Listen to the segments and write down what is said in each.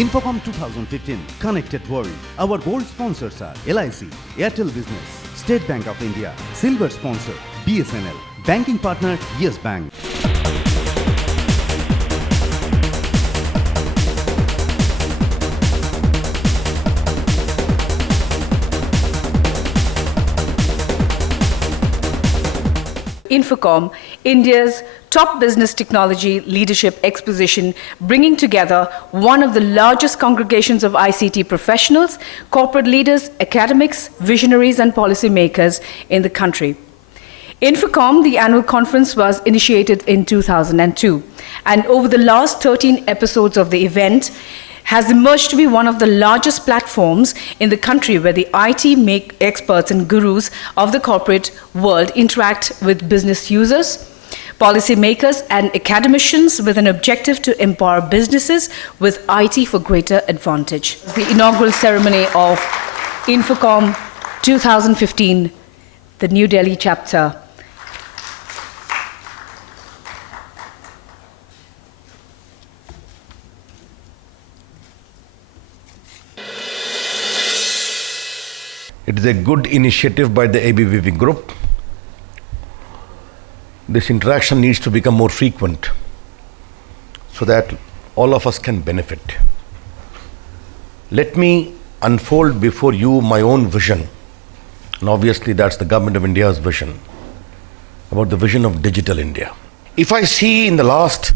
INFOCOM 2015 Connected World. Our gold sponsors are LIC, Airtel Business, State Bank of India, Silver sponsor BSNL, banking partner Yes Bank. INFOCOM, India's top business technology leadership exposition, bringing together one of the largest congregations of ICT professionals, corporate leaders, academics, visionaries, and policymakers in the country. INFOCOM, the annual conference, was initiated in 2002, and over the last 13 episodes of the event, has emerged to be one of the largest platforms in the country where the IT experts and gurus of the corporate world interact with business users, policymakers, and academicians with an objective to empower businesses with IT for greater advantage. The inaugural ceremony of INFOCOM 2015, the New Delhi chapter. It is a good initiative by the ABP group. This interaction needs to become more frequent so that all of us can benefit. Let me unfold before you my own vision, and obviously that's the Government of India's vision, about the vision of digital India. If I see in the last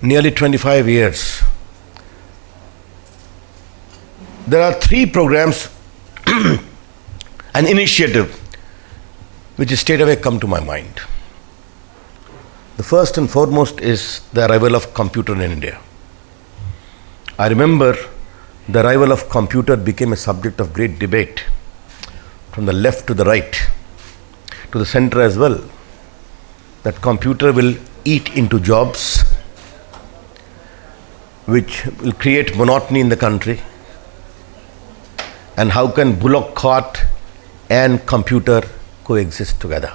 nearly 25 years, there are 3 programs an initiative which is straight away come to my mind. The first and foremost is the arrival of computer in India. I remember the arrival of computer became a subject of great debate from the left to the right, to the center as well, that computer will eat into jobs, which will create monotony in the country. And how can bullock cart and computer coexist together?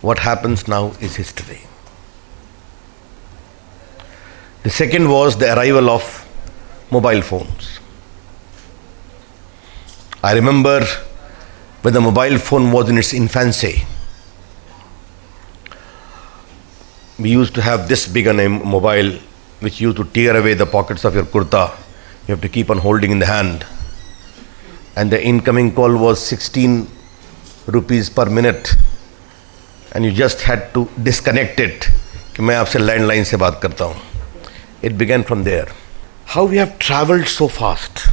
What happens now is history. The second was the arrival of mobile phones. I remember when the mobile phone was in its infancy. We used to have this big a mobile which used to tear away the pockets of your kurta. You have to keep on holding in the hand. And the incoming call was 16 rupees per minute, and you just had to disconnect it. कि मैं आपसे landline से बात करता हूँ. It began from there. How we have traveled so fast.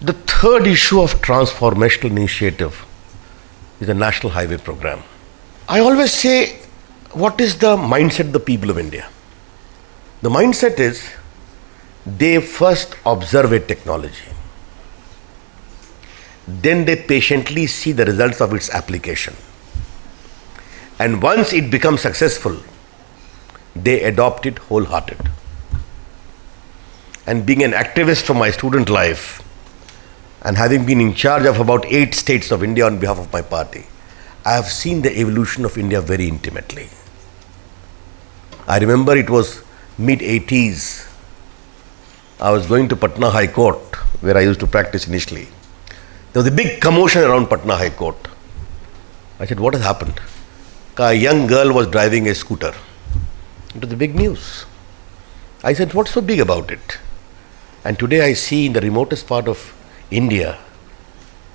The third issue of transformational initiative is the National Highway Program. I always say, what is the mindset of the people of India? The mindset is, they first observe a technology. Then they patiently see the results of its application. And once it becomes successful, they adopt it wholehearted. And being an activist from my student life, and having been in charge of about 8 states of India on behalf of my party, I have seen the evolution of India very intimately. I remember it was mid-80s. I was going to Patna High Court, where I used to practice initially. There was a big commotion around Patna High Court. I said, what has happened? A young girl was driving a scooter. It was the big news. I said, what's so big about it? And today I see in the remotest part of India,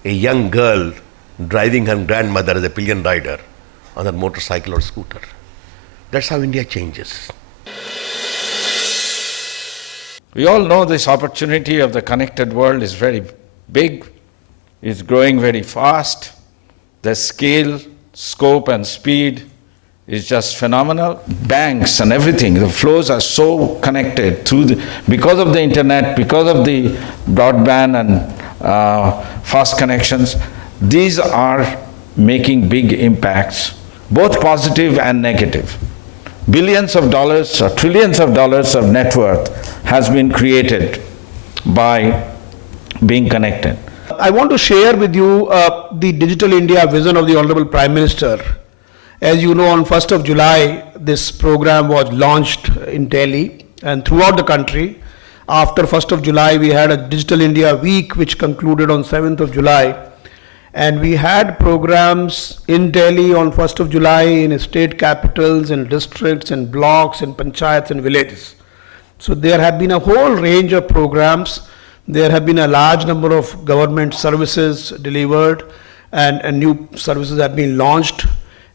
a young girl driving her grandmother as a pillion rider on a motorcycle or scooter. That's how India changes. We all know this opportunity of the connected world is very big, it's growing very fast. The scale, scope, and speed is just phenomenal. Banks and everything, the flows are so connected because of the internet, because of the broadband and fast connections. These are making big impacts, both positive and negative. Billions of dollars or trillions of dollars of net worth has been created by being connected. I want to share with you the Digital India vision of the Honorable Prime Minister As you know, on 1st of July, this program was launched in Delhi and throughout the country. After 1st of July, we had a Digital India Week, which concluded on 7th of July. And we had programs in Delhi on 1st of July in state capitals, in districts, in blocks, in panchayats and villages. So there have been a whole range of programs. There have been a large number of government services delivered and new services have been launched.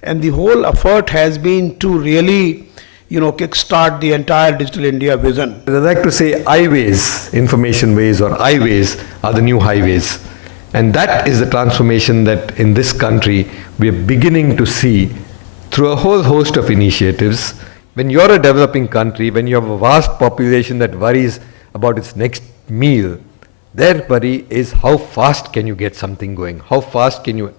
And the whole effort has been to really, kickstart the entire Digital India vision. I like to say highways, information ways or highways are the new highways. And that is the transformation that in this country we are beginning to see through a whole host of initiatives. When you're a developing country, when you have a vast population that worries about its next meal, their worry is how fast can you get something going? How fast can you,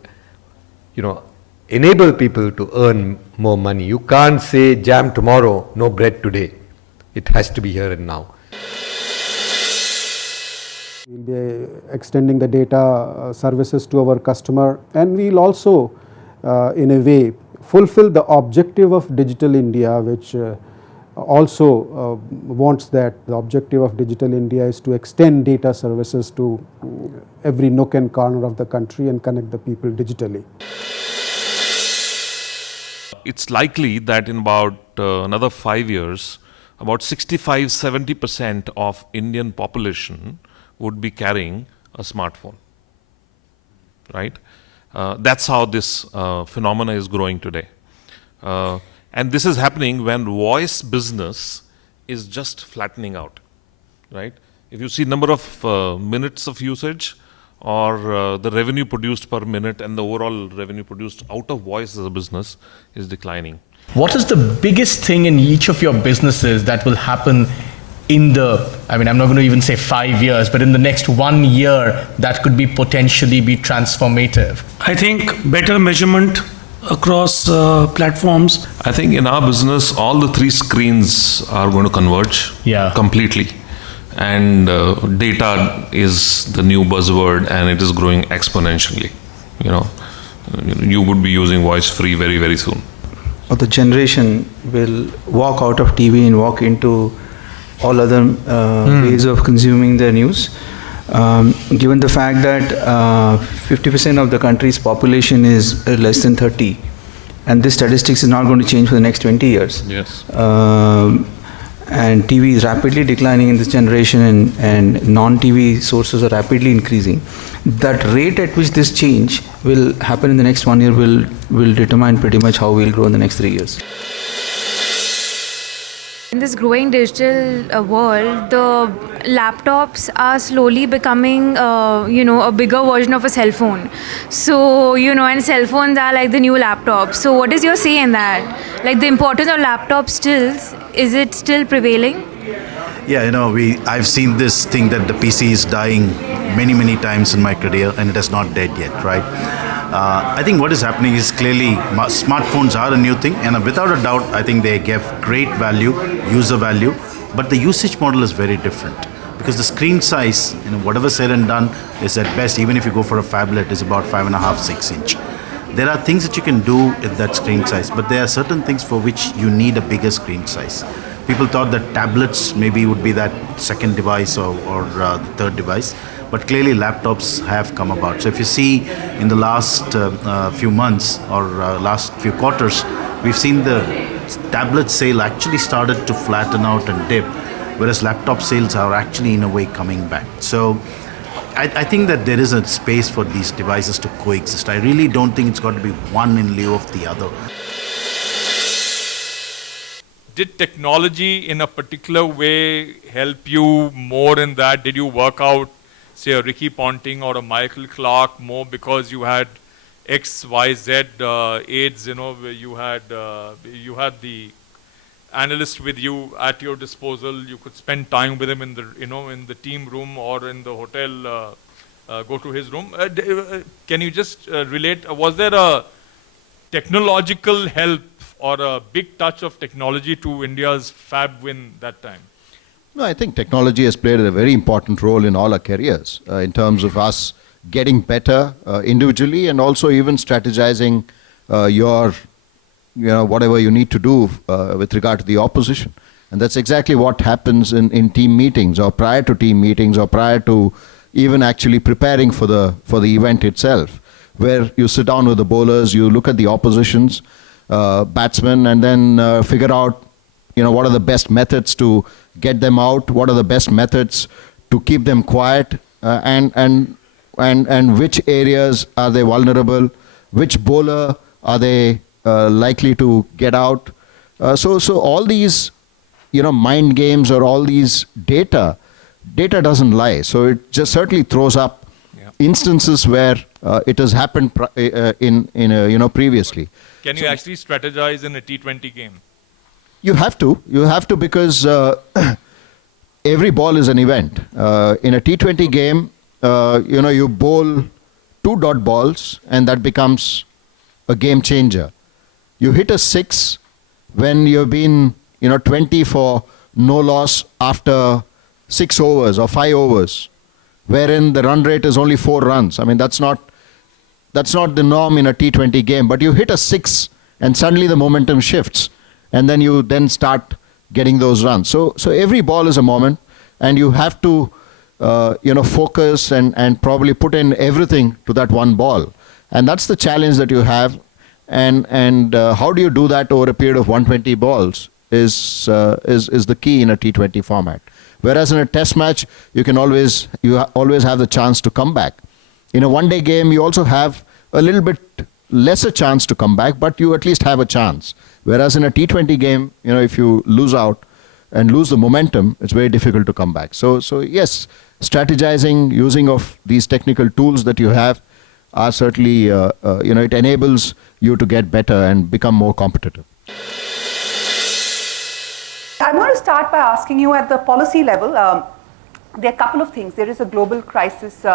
enable people to earn more money? You can't say jam tomorrow, no bread today. It has to be here and now. We'll be extending the data services to our customer, and we'll also, in a way, fulfill the objective of Digital India, which also wants that the objective of Digital India is to extend data services to every nook and corner of the country and connect the people digitally. It's likely that in about another 5 years, about 65-70% of Indian population would be carrying a smartphone, right? That's how this phenomena is growing today. And this is happening when voice business is just flattening out, right? If you see number of minutes of usage or the revenue produced per minute and the overall revenue produced out of voice as a business is declining. What is the biggest thing in each of your businesses that will happen in I'm not going to even say 5 years, but in the next 1 year that could be potentially be transformative? I think better measurement across platforms. I think in our business, all the 3 screens are going to converge completely. And data is the new buzzword and it is growing exponentially. You would be using voice free very, very soon. Or the generation will walk out of TV and walk into all other ways of consuming the news. Given the fact that 50% of the country's population is less than 30, and this statistics is not going to change for the next 20 years. Yes. And TV is rapidly declining in this generation, and non-TV sources are rapidly increasing. That rate at which this change will happen in the next 1 year will determine pretty much how we'll grow in the next 3 years. In this growing digital world, the laptops are slowly becoming, a bigger version of a cell phone. So, and cell phones are like the new laptops. So what is your say in that? Like the importance of laptops is it still prevailing? Yeah, I've seen this thing that the PC is dying many, many times in my career and it is not dead yet, right? I think what is happening is clearly smartphones are a new thing, and without a doubt, I think they give great value, user value, but the usage model is very different because the screen size, whatever said and done, is at best, even if you go for a phablet, is about 5.5, 6 inch. There are things that you can do with that screen size, but there are certain things for which you need a bigger screen size. People thought that tablets maybe would be that second device or the third device. But clearly laptops have come about. So if you see in the last few months or last few quarters, we've seen the tablet sale actually started to flatten out and dip, whereas laptop sales are actually in a way coming back. So I think that there is a space for these devices to coexist. I really don't think it's got to be one in lieu of the other. Did technology in a particular way help you more in that? Did you work out, say, a Ricky Ponting or a Michael Clark more because you had X, Y, Z aids, where you had the analyst with you at your disposal. You could spend time with him in the team room or in the hotel, go to his room. Can you just relate, was there a technological help or a big touch of technology to India's fab win that time? No, I think technology has played a very important role in all our careers in terms of us getting better individually and also even strategizing your whatever you need to do with regard to the opposition. And that's exactly what happens in team meetings, or prior to team meetings, or prior to even actually preparing for the event itself, where you sit down with the bowlers, you look at the opposition's batsmen, and then figure out what are the best methods to get them out, what are the best methods to keep them quiet, and which areas are they vulnerable, which bowler are they likely to get out. So all these mind games, or all these data doesn't lie. So it just certainly throws up instances where it has happened previously. Can you actually strategize in a T20 game? You have to, because every ball is an event. In a T20 game, you bowl 2 dot balls, and that becomes a game changer. You hit a 6 when you've been 20 for no loss after 6 overs or 5 overs, wherein the run rate is only 4 runs. I mean, that's not the norm in a T20 game. But you hit a 6, and suddenly the momentum shifts, and then you start getting those runs. So every ball is a moment, and you have to focus and probably put in everything to that one ball. And that's the challenge that you have. And how do you do that over a period of 120 balls is the key in a T20 format. Whereas in a test match, you always have the chance to come back. In a one-day game, you also have a little bit lesser chance to come back, but you at least have a chance. Whereas in a T20 game, if you lose out and lose the momentum, it's very difficult to come back. So yes, strategizing, using of these technical tools that you have are certainly, it enables you to get better and become more competitive. I want to start by asking you at the policy level, there are a couple of things. There is a global crisis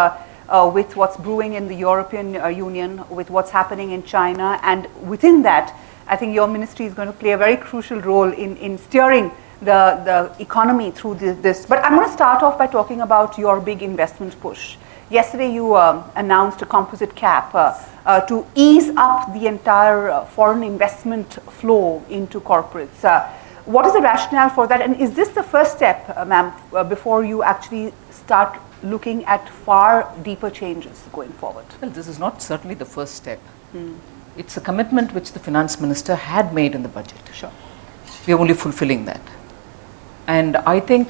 with what's brewing in the European Union, with what's happening in China, and within that, I think your ministry is going to play a very crucial role in steering the economy through this. But I'm going to start off by talking about your big investment push. Yesterday you announced a composite cap to ease up the entire foreign investment flow into corporates. What is the rationale for that? And is this the first step, ma'am, before you actually start looking at far deeper changes going forward? Well, this is not certainly the first step. It's a commitment which the finance minister had made in the budget. Sure. We are only fulfilling that. And I think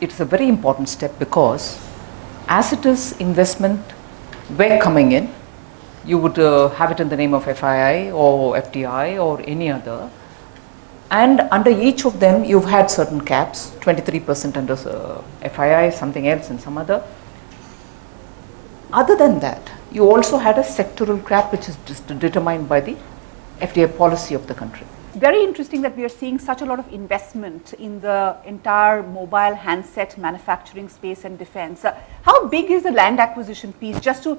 it's a very important step, because as it is investment were coming in, you would have it in the name of FII or FDI or any other. And under each of them, you've had certain caps, 23% under FII, something else, and some other. Other than that, you also had a sectoral cap, which is just determined by the FDI policy of the country. Very interesting that we are seeing such a lot of investment in the entire mobile handset manufacturing space and defense. How big is the land acquisition piece, just to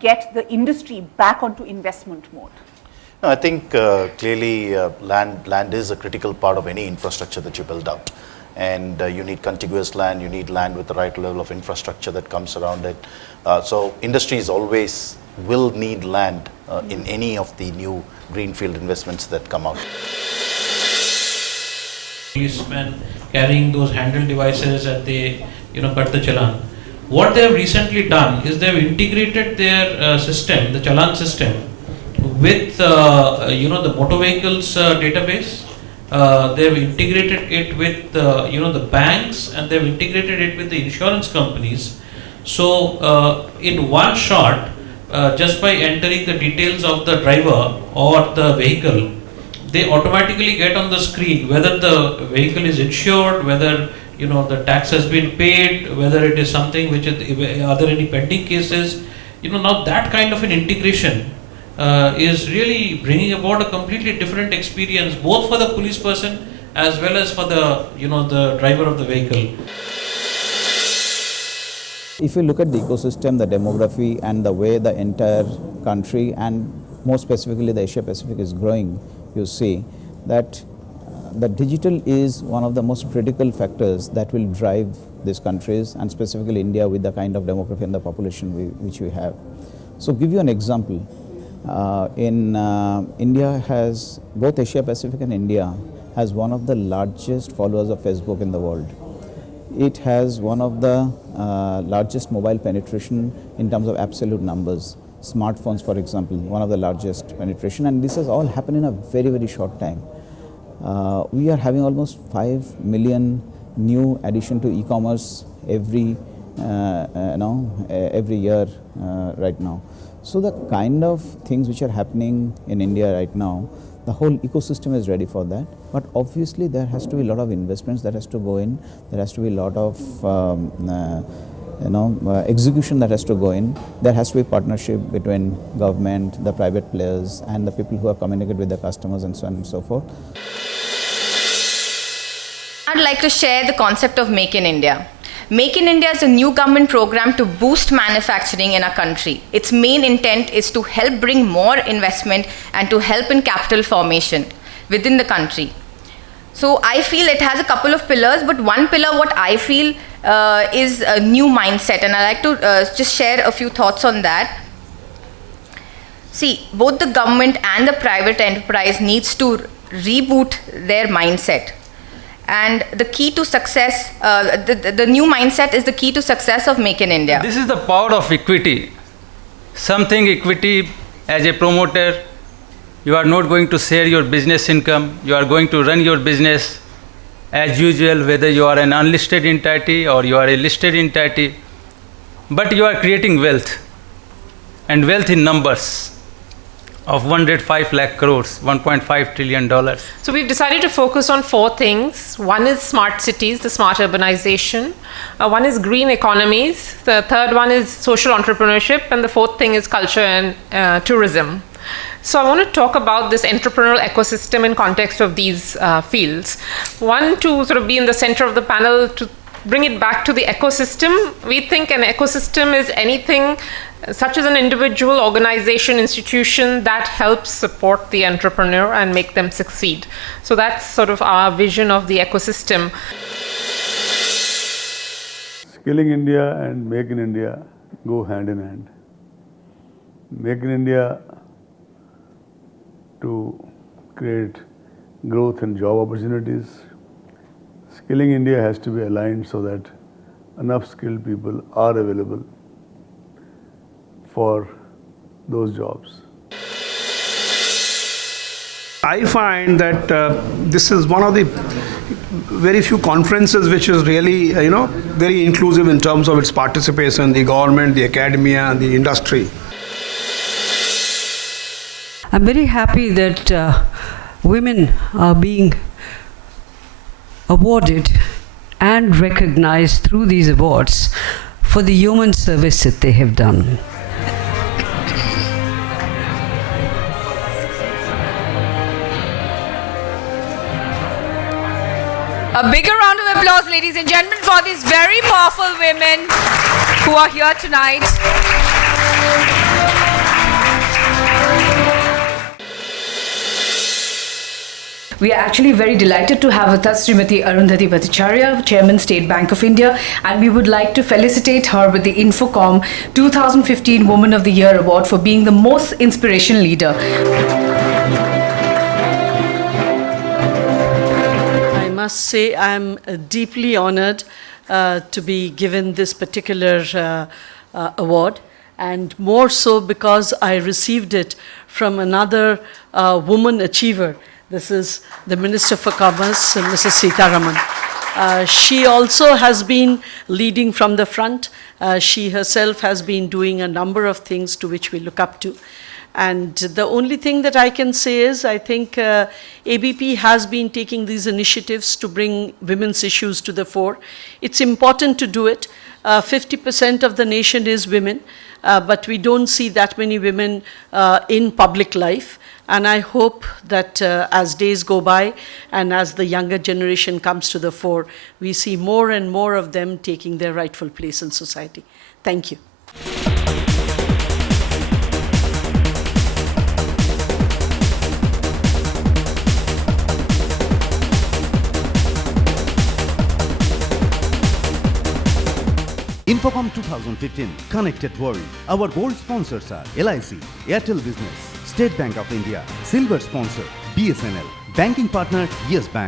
get the industry back onto investment mode? No, I think clearly land is a critical part of any infrastructure that you build out. And you need contiguous land, you need land with the right level of infrastructure that comes around it. So industries always will need land in any of the new greenfield investments that come out. Policemen carrying those handheld devices and they cut the challan. What they have recently done is they have integrated their system, the challan system, with the motor vehicles database. They have integrated it with the banks, and they have integrated it with the insurance companies. So in one shot, just by entering the details of the driver or the vehicle, they automatically get on the screen whether the vehicle is insured, whether the tax has been paid, whether it is something which are there any pending cases. Now that kind of an integration is really bringing about a completely different experience, both for the police person as well as for the the driver of the vehicle. If you look at the ecosystem, the demography, and the way the entire country and more specifically the Asia Pacific is growing, you see that the digital is one of the most critical factors that will drive these countries, and specifically India with the kind of demography and the population which we have. So give you an example. India has, both Asia Pacific and India has one of the largest followers of Facebook in the world. It has one of the largest mobile penetration in terms of absolute numbers. Smartphones, for example, one of the largest penetration, and this has all happened in a very, very short time. We are having almost 5 million new addition to e-commerce every year right now. So the kind of things which are happening in India right now, the whole ecosystem is ready for that. But obviously there has to be a lot of investments that has to go in. There has to be a lot of execution that has to go in. There has to be partnership between government, the private players, and the people who are communicating with the customers, and so on and so forth. I'd like to share the concept of Make in India. Make in India is a new government program to boost manufacturing in our country. Its main intent is to help bring more investment and to help in capital formation within the country. So I feel it has a couple of pillars, but one pillar what I feel is a new mindset, and I'd like to just share a few thoughts on that. See, both the government and the private enterprise needs to reboot their mindset. And the key to success, the new mindset is the key to success of Make in India. This is the power of equity. Something equity, as a promoter, you are not going to share your business income. You are going to run your business as usual, whether you are an unlisted entity or you are a listed entity. But you are creating wealth, and wealth in numbers of 105 lakh crores, $1.5 trillion. So we've decided to focus on 4 things. One is smart cities, the smart urbanization. One is green economies. The third one is social entrepreneurship. And the fourth thing is culture and tourism. So I want to talk about this entrepreneurial ecosystem in context of these fields. One, to sort of be in the center of the panel, to bring it back to the ecosystem. We think an ecosystem is anything such as an individual, organization, institution that helps support the entrepreneur and make them succeed. So that's sort of our vision of the ecosystem. Skilling India and Make in India go hand in hand. Make in India to create growth and job opportunities. Skilling India has to be aligned so that enough skilled people are available for those jobs. I find that this is one of the very few conferences which is really, very inclusive in terms of its participation, the government, the academia, and the industry. I'm very happy that women are being awarded and recognized through these awards for the human service that they have done. A bigger round of applause, ladies and gentlemen, for these very powerful women who are here tonight. We are actually very delighted to have with us Srimati Arundhati Bhattacharya, Chairman, State Bank of India, and we would like to felicitate her with the INFOCOM 2015 Woman of the Year Award for being the most inspirational leader. I must say I'm deeply honored to be given this particular award, and more so because I received it from another woman achiever. This is the Minister for Commerce, Mrs. Sitaraman. She also has been leading from the front. She herself has been doing a number of things to which we look up to. And the only thing that I can say is I think ABP has been taking these initiatives to bring women's issues to the fore. It's important to do it. 50% of the nation is women, but we don't see that many women in public life. And I hope that as days go by and as the younger generation comes to the fore, we see more and more of them taking their rightful place in society. Thank you. INFOCOM 2015 Connected World. Our gold sponsors are LIC, Airtel Business, State Bank of India, Silver sponsor BSNL, banking partner Yes Bank.